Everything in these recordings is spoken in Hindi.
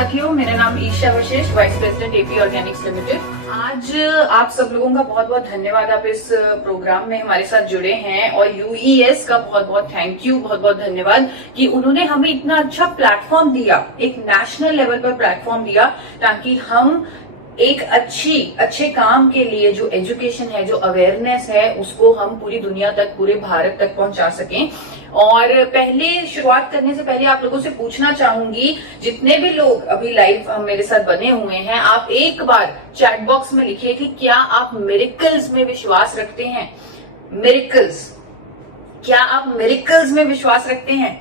साथियों, मेरा नाम Isha Vashishtha, vice president AP Organics limited. आज आप सब लोगों का बहुत बहुत धन्यवाद, आप इस प्रोग्राम में हमारे साथ जुड़े हैं। और यूईएस का बहुत बहुत थैंक यू, बहुत बहुत धन्यवाद कि उन्होंने हमें इतना अच्छा प्लेटफॉर्म दिया, एक नेशनल लेवल पर प्लेटफॉर्म दिया, ताकि हम एक अच्छे काम के लिए जो एजुकेशन है, जो अवेयरनेस है, उसको हम पूरी दुनिया तक, पूरे भारत तक पहुंचा सकें। और पहले शुरुआत करने से पहले आप लोगों से पूछना चाहूंगी, जितने भी लोग अभी लाइव मेरे साथ बने हुए हैं, आप एक बार चैट बॉक्स में लिखिए कि क्या आप मिरेकल्स में विश्वास रखते हैं। मिरेकल्स, क्या आप मिरेकल्स में विश्वास रखते हैं?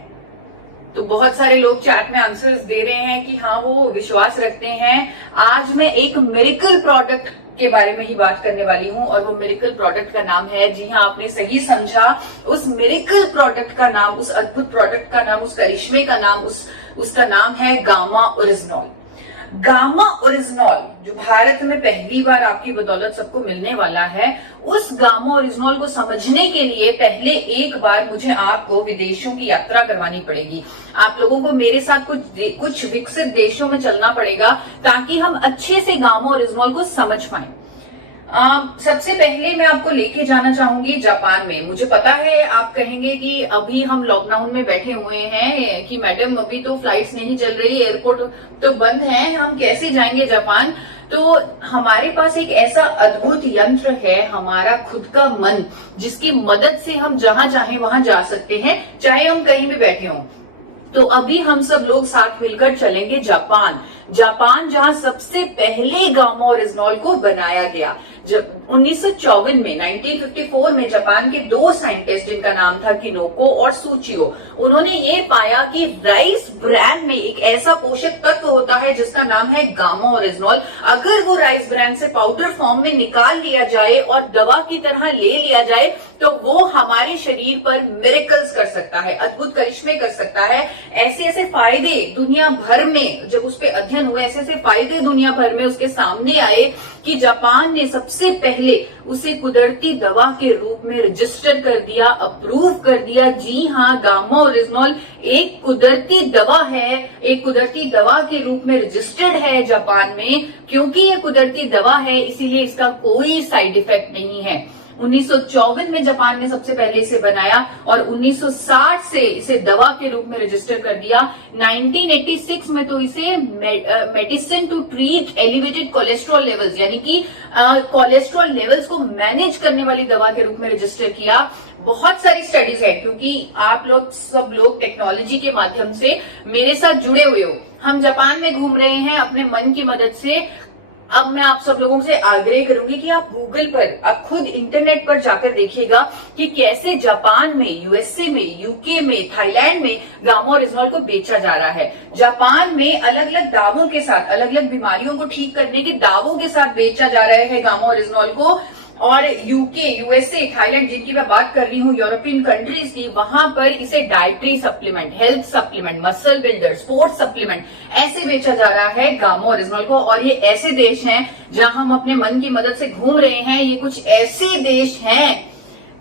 तो बहुत सारे लोग चैट में आंसर्स दे रहे हैं कि हाँ, वो विश्वास रखते हैं। आज मैं एक मिरेकल प्रोडक्ट के बारे में ही बात करने वाली हूं, और वो मिरेकल प्रोडक्ट का नाम है, जी हाँ, आपने सही समझा, उस मिरेकल प्रोडक्ट का नाम, उस अद्भुत प्रोडक्ट का नाम, उस करिश्मे का नाम, उसका नाम है गामा ओरिजिनॉल। गामा ओरिजिनॉल जो भारत में पहली बार आपकी बदौलत सबको मिलने वाला है, उस गामा ओरिजिनॉल को समझने के लिए पहले एक बार मुझे आपको विदेशों की यात्रा करवानी पड़ेगी। आप लोगों को मेरे साथ कुछ विकसित देशों में चलना पड़ेगा, ताकि हम अच्छे से गामा ओरिजिनॉल को समझ पाए। सबसे पहले मैं आपको लेके जाना चाहूंगी जापान में। मुझे पता है आप कहेंगे कि अभी हम लॉकडाउन में बैठे हुए हैं कि मैडम अभी तो फ्लाइट्स नहीं चल रही, एयरपोर्ट तो बंद है, हम कैसे जाएंगे जापान। तो हमारे पास एक ऐसा अद्भुत यंत्र है, हमारा खुद का मन, जिसकी मदद से हम जहां चाहे वहां जा सकते हैं, चाहे हम कहीं भी बैठे हों। तो अभी हम सब लोग साथ मिलकर चलेंगे जापान, जहां सबसे पहले गामा ओरिजिनॉल को बनाया गया। जब 1954 में 1954 में जापान के दो साइंटिस्ट, जिनका नाम था किनोको और सूचियो, उन्होंने ये पाया कि राइस ब्रैन में एक ऐसा पोषक तत्व होता है जिसका नाम है गामा ओरिजिनॉल। अगर वो राइस ब्रैन से पाउडर फॉर्म में निकाल लिया जाए और दवा की तरह ले लिया जाए, तो वो हमारे शरीर पर मिरेकल्स कर सकता है, अद्भुत करिश्मे कर सकता है। ऐसे ऐसे फायदे दुनिया भर में, जब उस पर अध्ययन हुए, ऐसे ऐसे फायदे दुनिया भर में उसके सामने आए कि जापान ने सबसे पहले उसे कुदरती दवा के रूप में रजिस्टर कर दिया, अप्रूव कर दिया। जी हाँ, गामा ओरिजिनॉल एक कुदरती दवा है, एक कुदरती दवा के रूप में रजिस्टर्ड है जापान में। क्योंकि ये कुदरती दवा है, इसीलिए इसका कोई साइड इफेक्ट नहीं है। 1954 में जापान ने सबसे पहले इसे बनाया और 1960 से इसे दवा के रूप में रजिस्टर कर दिया। 1986 में तो इसे medicine to treat elevated cholesterol levels, यानी कि कोलेस्ट्रॉल लेवल्स को मैनेज करने वाली दवा के रूप में रजिस्टर किया। बहुत सारी स्टडीज है, क्योंकि आप लोग सब लोग टेक्नोलॉजी के माध्यम से मेरे साथ जुड़े हुए हो। हम जापान में घूम रहे हैं अपने मन की मदद से। अब मैं आप सब लोगों से आग्रह करूंगी कि आप गूगल पर, आप खुद इंटरनेट पर जाकर देखिएगा कि कैसे जापान में, यूएसए में, यूके में, थाईलैंड में गामा ओरिजिनॉल को बेचा जा रहा है। जापान में अलग अलग दावों के साथ, अलग अलग बीमारियों को ठीक करने के दावों के साथ बेचा जा रहा है गामा ओरिजिनॉल को। और यूके, यूएसए, थाईलैंड, जिनकी मैं बात कर रही हूँ, यूरोपियन कंट्रीज की, वहां पर इसे dietary supplement, health supplement, muscle builder, sports supplement, ऐसे बेचा जा रहा है गामा ओरिजिनॉल को। और ये ऐसे देश हैं जहां हम अपने मन की मदद से घूम रहे हैं। ये कुछ ऐसे देश हैं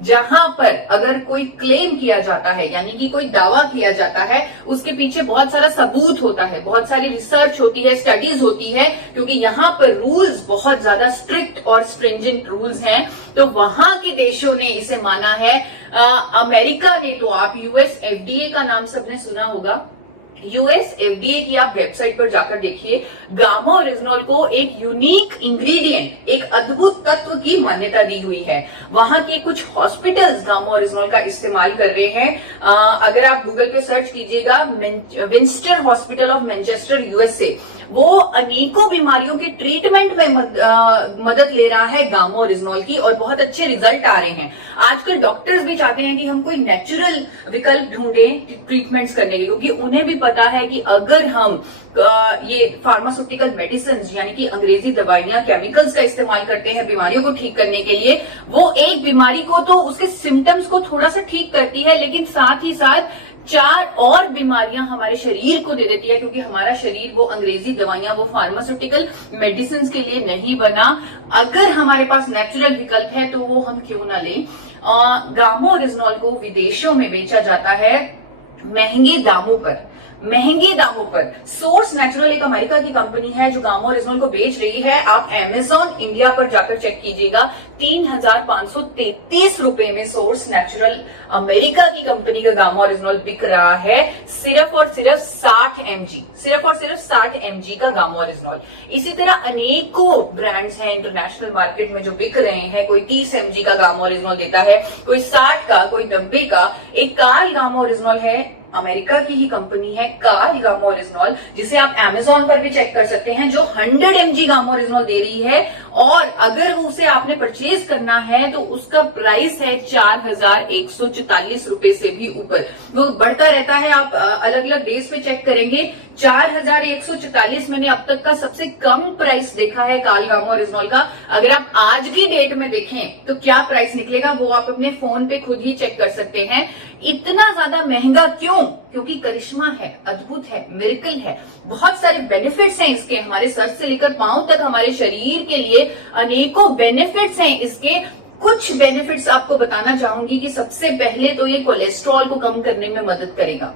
जहां पर अगर कोई क्लेम किया जाता है, यानी कि कोई दावा किया जाता है, उसके पीछे बहुत सारा सबूत होता है, बहुत सारी रिसर्च होती है, स्टडीज होती है, क्योंकि यहाँ पर रूल्स बहुत ज्यादा स्ट्रिक्ट और स्ट्रिंजेंट रूल्स हैं। तो वहां के देशों ने इसे माना है। अमेरिका ने तो, आप यूएस एफडीए का नाम सबने सुना होगा, यूएस एफडीए की आप वेबसाइट पर जाकर देखिए, गामा ओरिजिनॉल को एक यूनिक इंग्रेडिएंट, एक अद्भुत तत्व की मान्यता दी हुई है। वहां के कुछ हॉस्पिटल्स गामा ओरिजिनॉल का इस्तेमाल कर रहे हैं। अगर आप गूगल पे सर्च कीजिएगा, विंस्टर हॉस्पिटल ऑफ मैनचेस्टर, यूएसए, वो अनेकों बीमारियों के ट्रीटमेंट में मदद ले रहा है गामा ओरिजिनॉल की, और बहुत अच्छे रिजल्ट आ रहे हैं। आजकल डॉक्टर्स भी चाहते हैं कि हम कोई नेचुरल विकल्प ढूंढें ट्रीटमेंट्स करने के, क्योंकि उन्हें भी पता है कि अगर हम ये फार्मास्यूटिकल मेडिसिन, यानी कि अंग्रेजी दवाइयां, केमिकल्स का इस्तेमाल करते हैं बीमारियों को ठीक करने के लिए, वो एक बीमारी को तो, उसके सिम्टम्स को थोड़ा सा ठीक करती है, लेकिन साथ ही साथ 4 और बीमारियां हमारे शरीर को दे देती है, क्योंकि हमारा शरीर वो अंग्रेजी दवाइयां, वो फार्मास्यूटिकल मेडिसिन के लिए नहीं बना। अगर हमारे पास नेचुरल विकल्प है तो वो हम क्यों ना लें। गामा ओरिजिनॉल को विदेशों में बेचा जाता है महंगे दामों पर। महंगे दामों पर। सोर्स नेचुरल एक अमेरिका की कंपनी है जो गामा ओरिजिनल को बेच रही है। आप अमेजॉन इंडिया पर जाकर चेक कीजिएगा, 3,533 रुपए में सोर्स नेचुरल अमेरिका की कंपनी का गामा ओरिजिनल बिक रहा है, सिर्फ और सिर्फ 60 mg, सिर्फ और सिर्फ 60 mg का गामा ओरिजिनल। इसी तरह अनेकों ब्रांड्स हैं इंटरनेशनल मार्केट में जो बिक रहे हैं। कोई 30 mg का गामा ओरिजिनल देता है, कोई 60 का, कोई 90 का। एक कार्ल गामा ओरिजिनल है, अमेरिका की ही कंपनी है कार्ल गामा ओरिजिनल, जिसे आप अमेजॉन पर भी चेक कर सकते हैं, जो 100 mg गामा ओरिजिनल दे रही है। और अगर उसे आपने परचेज करना है तो उसका प्राइस है 4,144 रुपए से भी ऊपर। वो बढ़ता रहता है, आप अलग अलग डेज पे चेक करेंगे। 4,144 मैंने अब तक का सबसे कम प्राइस देखा है कार्ल गामा ओरिजिनल का। अगर आप आज की डेट में देखें तो क्या प्राइस निकलेगा वो आप अपने फोन पे खुद ही चेक कर सकते हैं। इतना ज्यादा महंगा क्यों? क्योंकि करिश्मा है, अद्भुत है, मिरेकल है, बहुत सारे बेनिफिट्स हैं इसके। हमारे सर से लेकर पांव तक हमारे शरीर के लिए अनेकों बेनिफिट्स हैं इसके। कुछ बेनिफिट्स आपको बताना चाहूंगी कि सबसे पहले तो ये कोलेस्ट्रॉल को कम करने में मदद करेगा।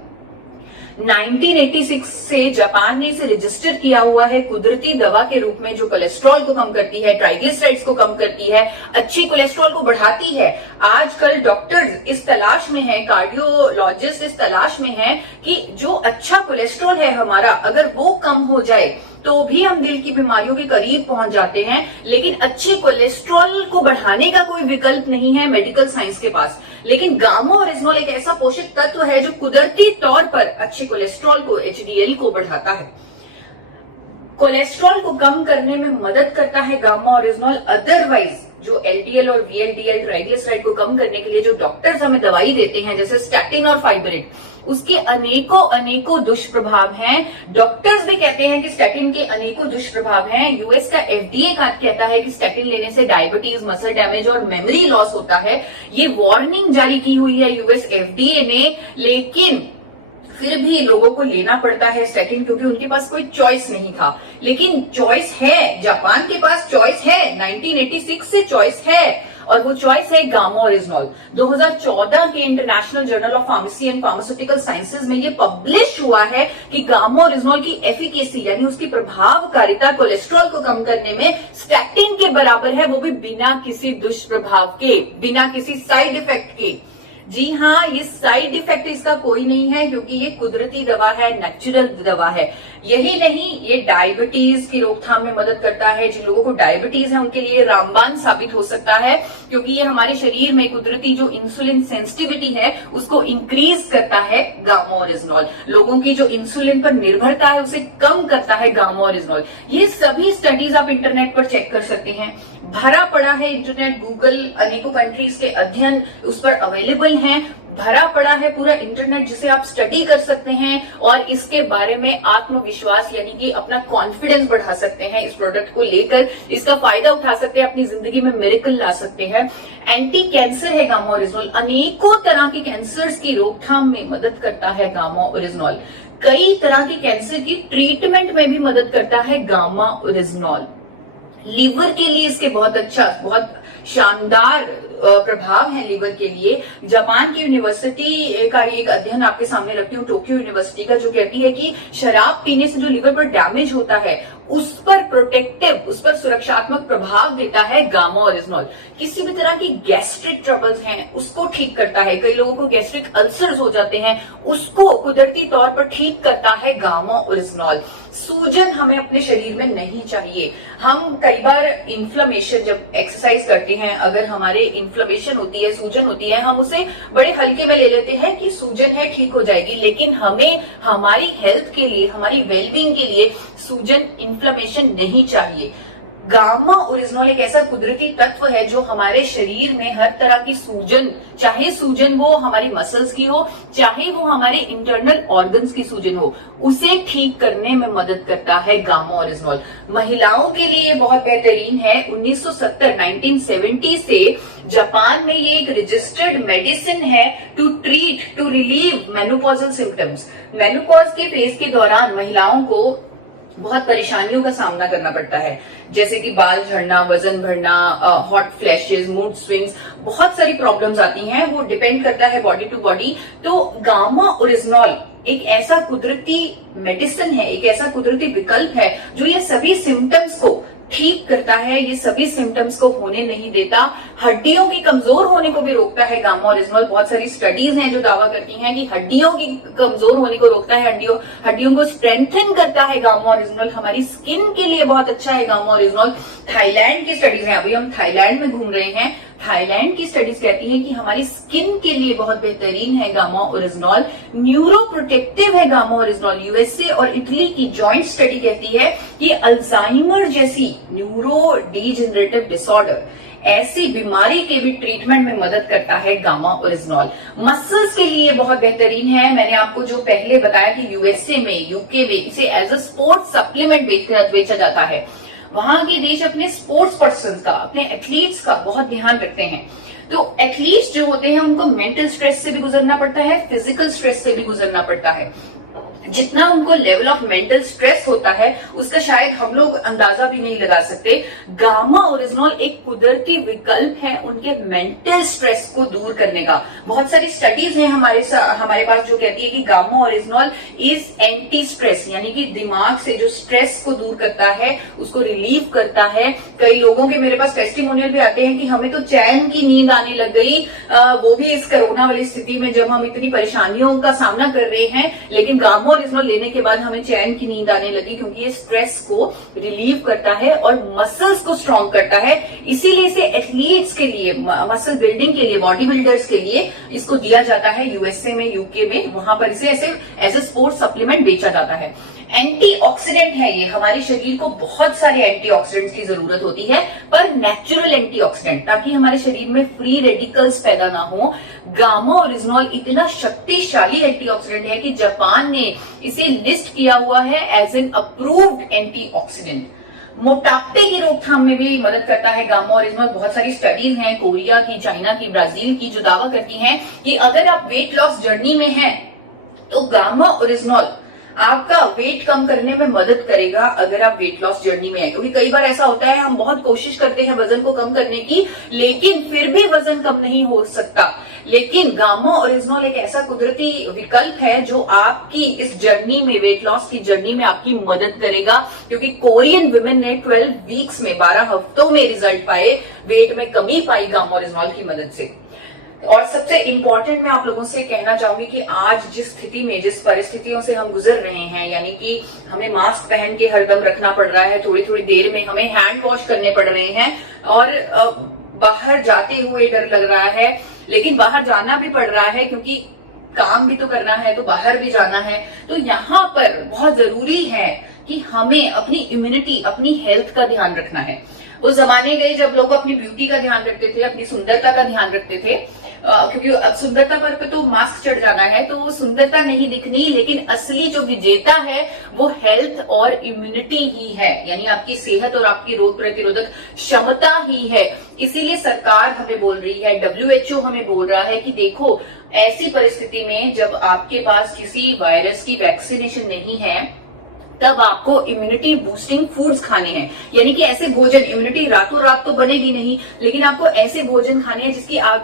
1986 से जापान ने इसे रजिस्टर किया हुआ है कुदरती दवा के रूप में, जो कोलेस्ट्रॉल को कम करती है, ट्राइग्लिसराइड्स को कम करती है, अच्छी कोलेस्ट्रॉल को बढ़ाती है। आजकल डॉक्टर्स इस तलाश में हैं, कार्डियोलॉजिस्ट इस तलाश में हैं कि जो अच्छा कोलेस्ट्रॉल है हमारा, अगर वो कम हो जाए तो भी हम दिल की बीमारियों के करीब पहुंच जाते हैं। लेकिन अच्छे कोलेस्ट्रॉल को बढ़ाने का कोई विकल्प नहीं है मेडिकल साइंस के पास। लेकिन गामा ओरिजिनल एक ऐसा पोषक तत्व है जो कुदरती तौर पर अच्छे कोलेस्ट्रॉल को, एचडीएल को बढ़ाता है, कोलेस्ट्रॉल को कम करने में मदद करता है गामा ओरिजिनल। अदरवाइज जो एलडीएल और वीएलडीएल ट्राइग्लिसराइड को कम करने के लिए जो डॉक्टर्स हमें दवाई देते हैं, जैसे स्टैटिन और फाइबरिड, उसके अनेकों दुष्प्रभाव हैं। डॉक्टर्स भी कहते हैं कि स्टैटिन के अनेकों दुष्प्रभाव हैं। यूएस का एफडीए कहता है कि स्टैटिन लेने से डायबिटीज, मसल डैमेज और मेमोरी लॉस होता है। ये वार्निंग जारी की हुई है यूएस एफडीए ने, लेकिन फिर भी लोगों को लेना पड़ता है स्टैटिन, क्योंकि उनके पास कोई चॉइस नहीं था। लेकिन चॉइस है, जापान के पास चॉइस है, 1986 से चॉइस है, और वो चॉइस है गामा ओरिजिनल। 2014 के international journal of pharmacy and pharmaceutical sciences में ये पब्लिश हुआ है कि गामा ओरिजिनल की एफिकेसी यानी उसकी प्रभावकारिता कोलेस्ट्रॉल को कम करने में स्टैटिन के बराबर है, वो भी बिना किसी दुष्प्रभाव के, बिना किसी साइड इफेक्ट के। जी हाँ, ये साइड इफेक्ट इसका कोई नहीं है, क्योंकि ये कुदरती दवा है, नेचुरल दवा है। यही नहीं, ये डायबिटीज की रोकथाम में मदद करता है। जिन लोगों को डायबिटीज है उनके लिए रामबाण साबित हो सकता है, क्योंकि ये हमारे शरीर में कुदरती जो इंसुलिन सेंसिटिविटी है उसको इंक्रीज करता है गामा ओरिजिनल। लोगों की जो इंसुलिन पर निर्भरता है उसे कम करता है गामा ओरिजिनल। ये सभी स्टडीज आप इंटरनेट पर चेक कर सकते हैं, भरा पड़ा है इंटरनेट, गूगल, अनेकों कंट्रीज के अध्ययन उस पर अवेलेबल हैं, भरा पड़ा है पूरा इंटरनेट, जिसे आप स्टडी कर सकते हैं और इसके बारे में आत्मविश्वास यानी कि अपना कॉन्फिडेंस बढ़ा सकते हैं। इस प्रोडक्ट को लेकर इसका फायदा उठा सकते हैं, अपनी जिंदगी में मिरेकल ला सकते हैं। एंटी कैंसर है गामा ओरिजिनल, अनेकों तरह के कैंसर्स की रोकथाम में मदद करता है गामा ओरिजिनल। कई तरह के कैंसर की ट्रीटमेंट में भी मदद करता है गामा ओरिजिनल। लीवर के लिए इसके बहुत अच्छा, बहुत शानदार प्रभाव है लीवर के लिए। जापान की यूनिवर्सिटी का एक अध्ययन आपके सामने रखती हूँ, टोक्यो यूनिवर्सिटी का, जो कहती है कि शराब पीने से जो लीवर पर डैमेज होता है उस पर प्रोटेक्टिव, उस पर सुरक्षात्मक प्रभाव देता है गामा ओरिजिनल। किसी भी तरह की गैस्ट्रिक ट्रबल्स हैं उसको ठीक करता है। कई लोगों को गैस्ट्रिक अल्सर्स हो जाते हैं, उसको कुदरती तौर पर ठीक करता है गामा ओरिजिनल। सूजन हमें अपने शरीर में नहीं चाहिए। हम कई बार इन्फ्लेमेशन, जब एक्सरसाइज करते हैं, अगर हमारे इन्फ्लेमेशन होती है, सूजन होती है, हम उसे बड़े हल्के में ले लेते हैं कि सूजन है, ठीक हो जाएगी। लेकिन हमें हमारी हेल्थ के लिए, हमारी वेलबींग के लिए सूजन, इन्फ्लेमेशन नहीं चाहिए। गामा ओरिजिनल एक ऐसा कुदरती तत्व है जो हमारे शरीर में हर तरह की सूजन, चाहे सूजन वो हमारी मसल्स की हो, चाहे वो हमारे इंटरनल ऑर्गन्स की सूजन हो, उसे ठीक करने में मदद करता है गामा ओरिजिनल। महिलाओं के लिए बहुत बेहतरीन है। 1970 से जापान में ये एक रजिस्टर्ड मेडिसिन है to treat, to relieve menopausal symptoms. Menopause के फेज के दौरान महिलाओं को बहुत परेशानियों का सामना करना पड़ता है, जैसे कि बाल झड़ना, वजन बढ़ना, हॉट फ्लैशेस, मूड स्विंग्स, बहुत सारी प्रॉब्लम्स आती हैं। वो डिपेंड करता है बॉडी टू बॉडी। तो गामा ओरिजिनॉल एक ऐसा कुदरती मेडिसिन है, एक ऐसा कुदरती विकल्प है जो ये सभी सिम्टम्स को ठीक करता है, ये सभी सिम्टम्स को होने नहीं देता, हड्डियों की कमजोर होने को भी रोकता है गामा ओरिजिनॉल। बहुत सारी स्टडीज हैं जो दावा करती हैं कि हड्डियों की कमजोर होने को रोकता है, हड्डियों को स्ट्रेंथन करता है गामा ओरिजिनॉल। हमारी स्किन के लिए बहुत अच्छा है गामा ओरिजिनॉल। थाईलैंड की स्टडीज हैं, अभी हम थाईलैंड में घूम रहे हैं, थाईलैंड की स्टडीज कहती हैं कि हमारी स्किन के लिए बहुत बेहतरीन है गामा ओरिजिनॉल। न्यूरो प्रोटेक्टिव है गामा ओरिजिनॉल। यूएसए और इटली की जॉइंट स्टडी कहती है कि अल्जाइमर जैसी न्यूरो डीजेनरेटिव डिसऑर्डर, ऐसी बीमारी के भी ट्रीटमेंट में मदद करता है गामा ओरिजिनॉल। मसल्स के लिए बहुत बेहतरीन है। मैंने आपको जो पहले बताया कि यूएसए में, यूके में इसे एज अ स्पोर्ट्स सप्लीमेंट बेचा जाता है। वहां के देश अपने स्पोर्ट्स पर्सन का, अपने एथलीट्स का बहुत ध्यान रखते हैं। तो एथलीट्स जो होते हैं उनको मेंटल स्ट्रेस से भी गुजरना पड़ता है, फिजिकल स्ट्रेस से भी गुजरना पड़ता है। जितना उनको लेवल ऑफ मेंटल स्ट्रेस होता है उसका शायद हम लोग अंदाजा भी नहीं लगा सकते। गामा ओरिजिनॉल एक कुदरती विकल्प है उनके मेंटल स्ट्रेस को दूर करने का। बहुत सारी स्टडीज हैं हमारे पास जो कहती है कि gamma oryzanol is anti stress, यानी कि दिमाग से जो स्ट्रेस को दूर करता है, उसको रिलीव करता है। कई लोगों के मेरे पास टेस्टिमोनियल भी आते हैं कि हमें तो चैन की नींद आने लग गई, वो भी इस कोरोना वाली स्थिति में जब हम इतनी परेशानियों का सामना कर रहे हैं, लेकिन गामा ओरिजिनॉल लेने के बाद हमें चैन की नींद आने लगी, क्योंकि ये स्ट्रेस को रिलीव करता है और मसल्स को स्ट्रांग करता है। इसीलिए इसे एथलीट्स के लिए, मसल बिल्डिंग के लिए, बॉडी बिल्डर्स के लिए इसको दिया जाता है। यूएसए में, यूके में, वहां पर इसे ऐसे एज ए स्पोर्ट्स सप्लीमेंट बेचा जाता है। एंटीऑक्सीडेंट है ये, हमारे शरीर को बहुत सारे एंटीऑक्सीडेंट्स की जरूरत होती है, पर नेचुरल एंटीऑक्सीडेंट, ताकि हमारे शरीर में फ्री रेडिकल्स पैदा ना हो। गामा ओरिजिनॉल इतना शक्तिशाली एंटीऑक्सीडेंट है कि जापान ने इसे लिस्ट किया हुआ है एज एन अप्रूव्ड एंटीऑक्सीडेंट। मोटापे की रोकथाम में भी मदद करता है गामा ओरिजिनॉल। बहुत सारी स्टडीज हैं कोरिया की, चाइना की, ब्राजील की, जो दावा करती हैं कि अगर आप वेट लॉस जर्नी में हैं तो गामा ओरिजिनॉल आपका वेट कम करने में मदद करेगा, अगर आप वेट लॉस जर्नी में है। क्योंकि कई बार ऐसा होता है, हम बहुत कोशिश करते हैं वजन को कम करने की, लेकिन फिर भी वजन कम नहीं हो सकता। लेकिन गामा ओरिजिनॉल एक ऐसा कुदरती विकल्प है जो आपकी इस जर्नी में, वेट लॉस की जर्नी में आपकी मदद करेगा। क्योंकि कोरियन वुमेन ने 12 वीक्स में, 12 हफ्तों में रिजल्ट पाए, वेट में कमी पाई गामा ओरिजिनॉल की मदद से। और सबसे इंपॉर्टेंट मैं आप लोगों से कहना चाहूंगी कि आज जिस स्थिति में, जिस परिस्थितियों से हम गुजर रहे हैं, यानी कि हमें मास्क पहन के हरदम रखना पड़ रहा है, थोड़ी थोड़ी देर में हमें हैंड वॉश करने पड़ रहे हैं, और बाहर जाते हुए डर लग रहा है, लेकिन बाहर जाना भी पड़ रहा है क्योंकि काम भी तो करना है, तो बाहर भी जाना है। तो यहाँ पर बहुत जरूरी है कि हमें अपनी इम्यूनिटी, अपनी हेल्थ का ध्यान रखना है। उस जमाने गए जब लोग अपनी ब्यूटी का ध्यान रखते थे, अपनी सुंदरता का ध्यान रखते थे, क्योंकि अब सुंदरता पर तो मास्क चढ़ जाना है, तो वो सुंदरता नहीं दिखनी, लेकिन असली जो विजेता है वो हेल्थ और इम्यूनिटी ही है, यानी आपकी सेहत और आपकी रोग प्रतिरोधक क्षमता ही है। इसीलिए सरकार हमें बोल रही है, WHO हमें बोल रहा है कि देखो, ऐसी परिस्थिति में जब आपके पास किसी वायरस की वैक्सीनेशन नहीं है, तब आपको इम्यूनिटी बूस्टिंग फूड्स खाने हैं। यानी कि ऐसे भोजन, इम्यूनिटी रातों रात तो बनेगी नहीं, लेकिन आपको ऐसे भोजन खाने हैं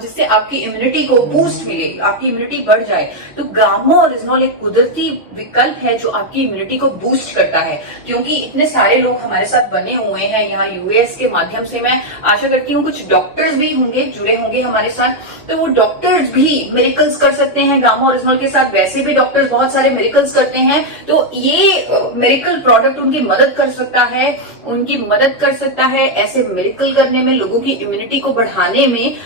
जिससे आपकी इम्यूनिटी को बूस्ट मिले, आपकी इम्यूनिटी बढ़ जाए। तो गामा ओरिजिनॉल एक कुदरती विकल्प है जो आपकी इम्यूनिटी को बूस्ट करता है। क्योंकि इतने सारे लोग हमारे साथ बने हुए हैं यहाँ यूएस के माध्यम से, मैं आशा करती हूँ कुछ डॉक्टर्स भी होंगे, जुड़े होंगे हमारे साथ, तो वो डॉक्टर्स भी मिरेकल्स कर सकते हैं गामा ओरिजिनॉल के साथ। वैसे भी डॉक्टर्स बहुत सारे मिरेकल्स करते हैं, तो ये मिरेकल प्रोडक्ट उनकी मदद कर सकता है, ऐसे मिरेकल करने में, लोगों की इम्यूनिटी को बढ़ाने में।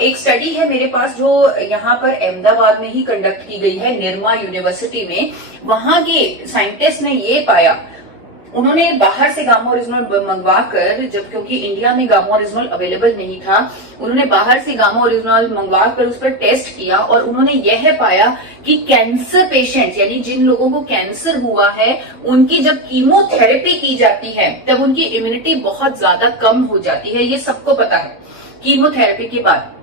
एक स्टडी है मेरे पास जो यहाँ पर अहमदाबाद में ही कंडक्ट की गई है, निर्मा यूनिवर्सिटी में। वहां के साइंटिस्ट ने ये पाया, उन्होंने बाहर से गामा ओरिजिनॉल मंगवाकर, जब क्योंकि इंडिया में गामा ओरिजिनॉल अवेलेबल नहीं था, उन्होंने बाहर से गामा ओरिजिनॉल मंगवाकर उस पर टेस्ट किया, और उन्होंने यह पाया कि कैंसर पेशेंट, यानी जिन लोगों को कैंसर हुआ है, उनकी जब कीमोथेरेपी की जाती है तब उनकी इम्यूनिटी बहुत ज्यादा कम हो जाती है। ये सबको पता है कीमोथेरेपी के बाद।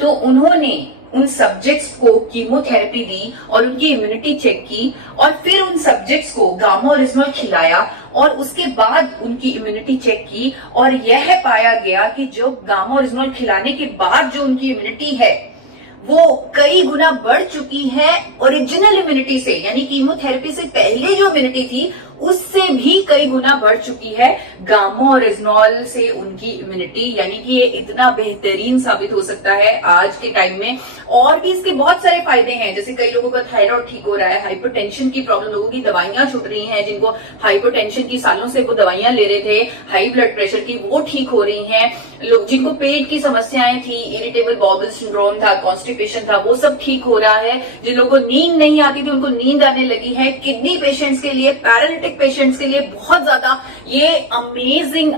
तो उन्होंने उन सब्जेक्ट्स को कीमोथेरेपी दी और उनकी इम्यूनिटी चेक की और फिर उन सब्जेक्ट्स को गामा ओरिजिनल खिलाया और उसके बाद उनकी इम्यूनिटी चेक की और यह पाया गया कि जो गामा ओरिजिनल खिलाने के बाद जो उनकी इम्यूनिटी है वो कई गुना बढ़ चुकी है ओरिजिनल इम्यूनिटी से, यानी कीमोथेरेपी से पहले जो इम्यूनिटी थी उससे भी कई गुना बढ़ चुकी है गामा ओरिजिनल से उनकी इम्यूनिटी। यानी कि ये इतना बेहतरीन साबित हो सकता है आज के टाइम में। और भी इसके बहुत सारे फायदे हैं, जैसे कई लोगों का थायराइड ठीक हो रहा है, हाइपरटेंशन की प्रॉब्लम, लोगों की दवाइयां छूट रही हैं, जिनको हाइपरटेंशन की सालों से वो दवाइयां ले रहे थे, हाई ब्लड प्रेशर की, वो ठीक हो रही हैं। लोग जिनको पेट की समस्याएं थी, इरिटेबल बाउल सिंड्रोम था, कॉन्स्टिपेशन था, वो सब ठीक हो रहा है। जिन लोगों को नींद नहीं आती थी उनको नींद आने लगी है। किडनी पेशेंट्स के लिए, पैरालिटिक पेशेंट्स के लिए बहुत ज्यादा ये अमेजिंग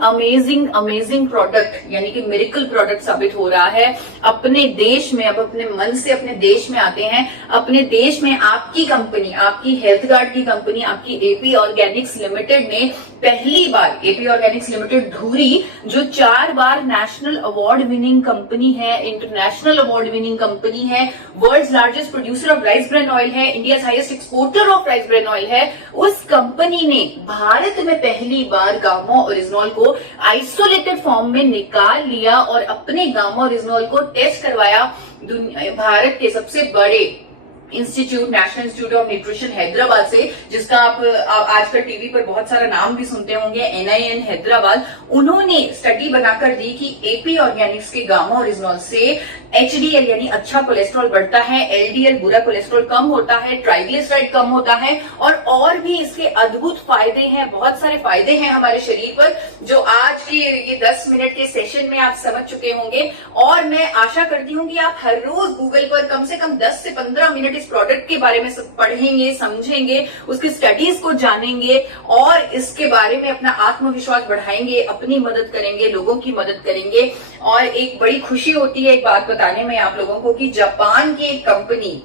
प्रोडक्ट यानी कि मिरेकल प्रोडक्ट साबित हो रहा है अपने देश में। अब अपने मन से अपने देश में आते हैं। अपने देश में आपकी कंपनी, आपकी हेल्थ गार्ड की कंपनी, आपकी एपी ऑर्गेनिक्स लिमिटेड ने पहली बार, एपी ऑर्गेनिक्स लिमिटेड धुरी, जो 4 बार नेशनल अवार्ड विनिंग कंपनी है, इंटरनेशनल अवार्ड विनिंग कंपनी है, world's largest producer of rice bran oil है, India highest exporter of rice bran oil है, उस कंपनी ने भारत में पहली बार गामा ओरिजिनल को आइसोलेटेड फॉर्म में निकाल लिया और अपने गामा ओरिजिनल को टेस्ट करवाया भारत के सबसे बड़े institute, national institute of nutrition Hyderabad से, जिसका आप आजकल टीवी पर बहुत सारा नाम भी सुनते होंगे, NIN हैदराबाद। उन्होंने स्टडी बनाकर दी कि एपी ऑर्गेनिक्स के गामा ओरिजिनल से HDL यानी अच्छा कोलेस्ट्रॉल बढ़ता है, LDL बुरा कोलेस्ट्रॉल कम होता है, ट्राइग्लिसराइड कम होता है और भी इसके अद्भुत फायदे हैं, बहुत सारे फायदे हैं हमारे शरीर पर, जो आज के ये 10 मिनट के सेशन में आप समझ चुके होंगे। और मैं आशा करती हूँ कि आप हर रोज गूगल पर कम से कम 10 से 15 मिनट इस प्रोडक्ट के बारे में पढ़ेंगे, समझेंगे, उसकी स्टडीज को जानेंगे और इसके बारे में अपना आत्मविश्वास बढ़ाएंगे, अपनी मदद करेंगे, लोगों की मदद करेंगे। और एक बड़ी खुशी होती है एक बात बताने में आप लोगों को कि जापान की एक कंपनी,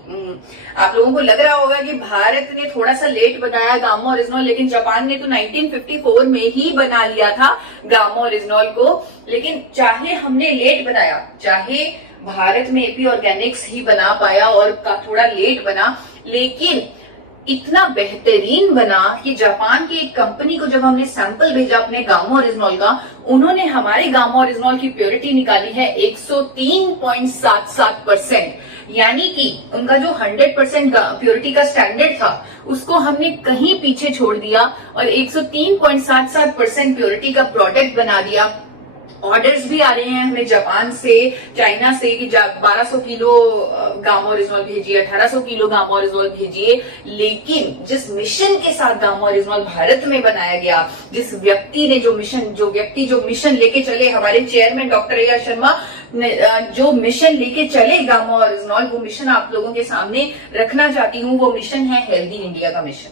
आप लोगों को लग रहा होगा कि भारत ने थोड़ा सा लेट बनाया गामा ओरिजिनल, लेकिन जापान ने तो 1954 में ही बना लिया था गामा ओरिजिनल को। लेकिन चाहे हमने लेट बनाया, चाहे भारत में एपी ऑर्गेनिक्स ही बना पाया और थोड़ा लेट बना, लेकिन इतना बेहतरीन बना कि जापान की एक कंपनी को जब हमने सैंपल भेजा अपने गामा ओरिजिनल का, उन्होंने हमारे गामा ओरिजिनल की प्योरिटी निकाली है 103.77%। यानी कि उनका जो 100% प्योरिटी का स्टैंडर्ड था उसको हमने कहीं पीछे छोड़ दिया और 103.77% प्योरिटी का प्रोडक्ट बना दिया। ऑर्डर्स भी आ रहे हैं हमें जापान से, चाइना से कि 1200 किलो गामा ओरिजिनल भेजिए, 1800 किलो गामा ओरिजिनल भेजिए। लेकिन जिस मिशन के साथ गामा ओरिजिनल भारत में बनाया गया, जिस व्यक्ति ने जो मिशन लेके चले, हमारे चेयरमैन डॉक्टर A.R. शर्मा जो मिशन लेके चले गामा ओरिजिनल, वो मिशन आप लोगों के सामने रखना चाहती हूँ। वो मिशन है हेल्दी इंडिया का मिशन,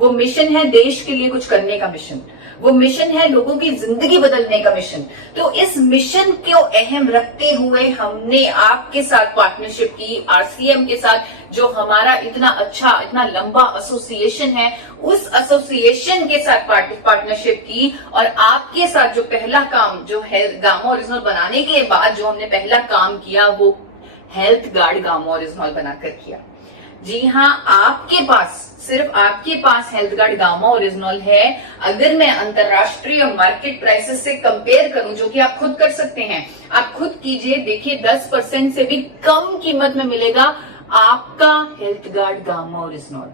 वो मिशन है देश के लिए कुछ करने का मिशन, वो मिशन है लोगों की जिंदगी बदलने का मिशन। तो इस मिशन को अहम रखते हुए हमने आपके साथ पार्टनरशिप की, RCM के साथ, जो हमारा इतना अच्छा, इतना लंबा एसोसिएशन है, उस एसोसिएशन के साथ पार्टनरशिप की। और आपके साथ जो पहला काम, जो है गामा ओरिजिनल बनाने के बाद जो हमने पहला काम किया, वो हेल्थ गार्ड गामा ओरिजिनल बनाकर किया। जी हाँ, आपके पास, सिर्फ आपके पास हेल्थ गार्ड गामा ओरिजिनल है। अगर मैं अंतरराष्ट्रीय मार्केट प्राइसेस से कंपेयर करूं, जो कि आप खुद कर सकते हैं, आप खुद कीजिए, देखिए 10% से भी कम कीमत में मिलेगा आपका हेल्थ गार्ड गामा ओरिजिनल।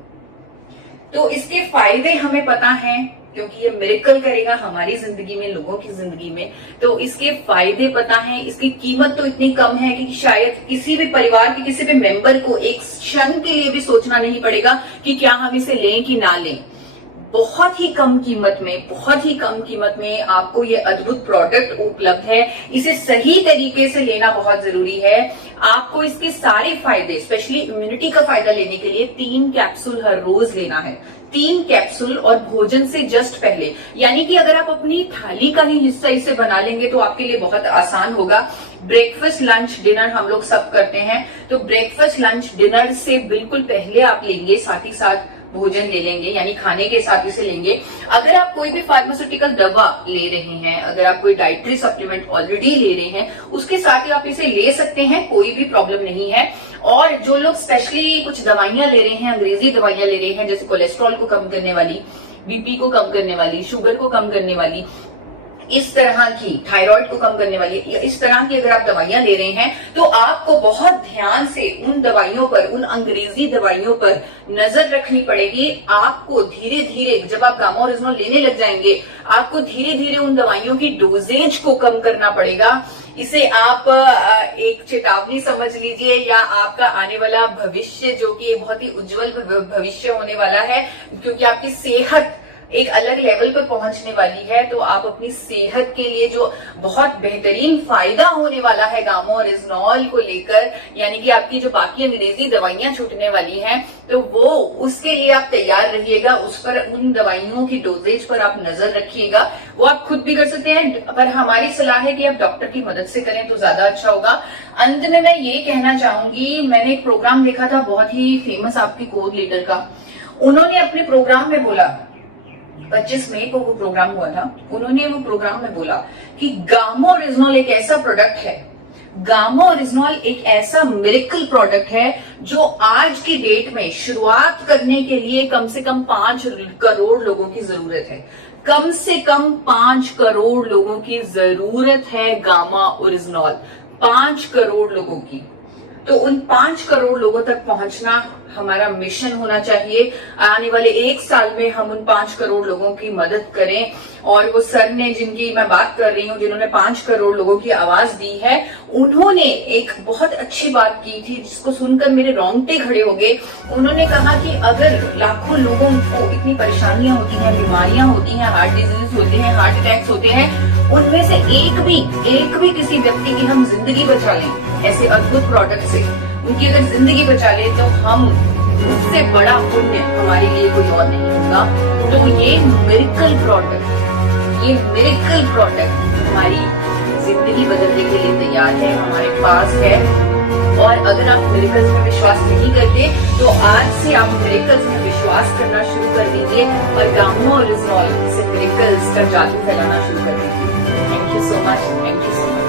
तो इसके फायदे हमें पता हैं, क्योंकि ये मिरेकल करेगा हमारी जिंदगी में, लोगों की जिंदगी में। तो इसके फायदे पता है, इसकी कीमत तो इतनी कम है कि शायद किसी भी परिवार के किसी भी मेंबर को एक क्षण के लिए भी सोचना नहीं पड़ेगा कि क्या हम इसे लें कि ना लें। बहुत ही कम कीमत में, बहुत ही कम कीमत में आपको ये अद्भुत प्रोडक्ट उपलब्ध है। इसे सही तरीके से लेना बहुत जरूरी है। आपको इसके सारे फायदे, स्पेशली इम्यूनिटी का फायदा लेने के लिए 3 कैप्सूल हर रोज लेना है। 3 कैप्सूल और भोजन से जस्ट पहले, यानी कि अगर आप अपनी थाली का ही हिस्सा इसे बना लेंगे तो आपके लिए बहुत आसान होगा। ब्रेकफास्ट, लंच, डिनर हम लोग सब करते हैं, तो ब्रेकफास्ट, लंच, डिनर से बिल्कुल पहले आप लेंगे। साथ ही साथ भोजन ले लेंगे, यानी खाने के साथ इसे लेंगे। अगर आप कोई भी फार्मास्यूटिकल दवा ले रहे हैं, अगर आप कोई डाइटरी सप्लीमेंट ऑलरेडी ले रहे हैं, उसके साथ ही आप इसे ले सकते हैं, कोई भी प्रॉब्लम नहीं है। और जो लोग स्पेशली कुछ दवाइयां ले रहे हैं, अंग्रेजी दवाइयां ले रहे हैं, जैसे कोलेस्ट्रॉल को कम करने वाली, बीपी को कम करने वाली, शुगर को कम करने वाली, इस तरह की, थायराइड को कम करने वाली, इस तरह की अगर आप दवाइयां ले रहे हैं, तो आपको बहुत ध्यान से उन दवाइयों पर, उन अंग्रेजी दवाइयों पर नजर रखनी पड़ेगी। आपको धीरे धीरे, जब आप गामा ओरिजिनल लेने लग जाएंगे, आपको धीरे धीरे उन दवाइयों की डोजेज को कम करना पड़ेगा। इसे आप एक चेतावनी समझ लीजिए, या आपका आने वाला भविष्य, जो कि बहुत ही उज्जवल भविष्य होने वाला है, क्योंकि आपकी सेहत एक अलग लेवल पर पहुंचने वाली है। तो आप अपनी सेहत के लिए जो बहुत बेहतरीन फायदा होने वाला है गामा ओरिजिनॉल को लेकर, यानी कि आपकी जो बाकी अंग्रेजी दवाइयां छूटने वाली हैं, तो वो उसके लिए आप तैयार रहिएगा। उस पर, उन दवाइयों की डोजेज पर आप नजर रखिएगा। वो आप खुद भी कर सकते हैं, पर हमारी सलाह है कि आप डॉक्टर की मदद से करें तो ज्यादा अच्छा होगा। अंत में मैं ये कहना चाहूंगी, मैंने एक प्रोग्राम देखा था बहुत ही फेमस आपकी कोर लीडर का। उन्होंने अपने प्रोग्राम में बोला, 25 मई को वो प्रोग्राम हुआ था, उन्होंने वो प्रोग्राम में बोला कि गामा ओरिजिनॉल एक ऐसा प्रोडक्ट है, गामा ओरिजिनॉल एक ऐसा मिरेकल प्रोडक्ट है जो आज की डेट में शुरुआत करने के लिए कम से कम 5 करोड़ लोगों की जरूरत है। कम से कम 5 करोड़ लोगों की जरूरत है गामा ओरिजिनॉल, 5 करोड़ लोगों की। तो उन 5 करोड़ लोगों तक पहुंचना हमारा मिशन होना चाहिए। आने वाले 1 साल में हम उन 5 करोड़ लोगों की मदद करें। और वो सर ने, जिनकी मैं बात कर रही हूँ, जिन्होंने 5 करोड़ लोगों की आवाज दी है, उन्होंने एक बहुत अच्छी बात की थी जिसको सुनकर मेरे रोंगटे खड़े हो गए। उन्होंने कहा कि अगर लाखों लोगों को इतनी परेशानियां होती हैं, बीमारियां होती हैं, हार्ट डिजीज होते हैं, हार्ट अटैक्स होते हैं, उनमें से एक भी किसी व्यक्ति की हम जिंदगी बचा लें ऐसे अद्भुत प्रोडक्ट से, उनकी अगर जिंदगी बचा ले, तो हम, उससे बड़ा पुण्य हमारे लिए कोई और नहीं होगा। तो ये मिरेकल प्रोडक्ट हमारी जिंदगी बदलने के लिए तैयार है, हमारे पास है। और अगर आप मिरेकल्स में विश्वास नहीं करते, तो आज से आप मिरेकल्स में विश्वास करना शुरू कर दीजिए और गामा ओरिजिनॉल से मिरेकल्स का जादू फैलाना शुरू कर दीजिए। Thank you so much.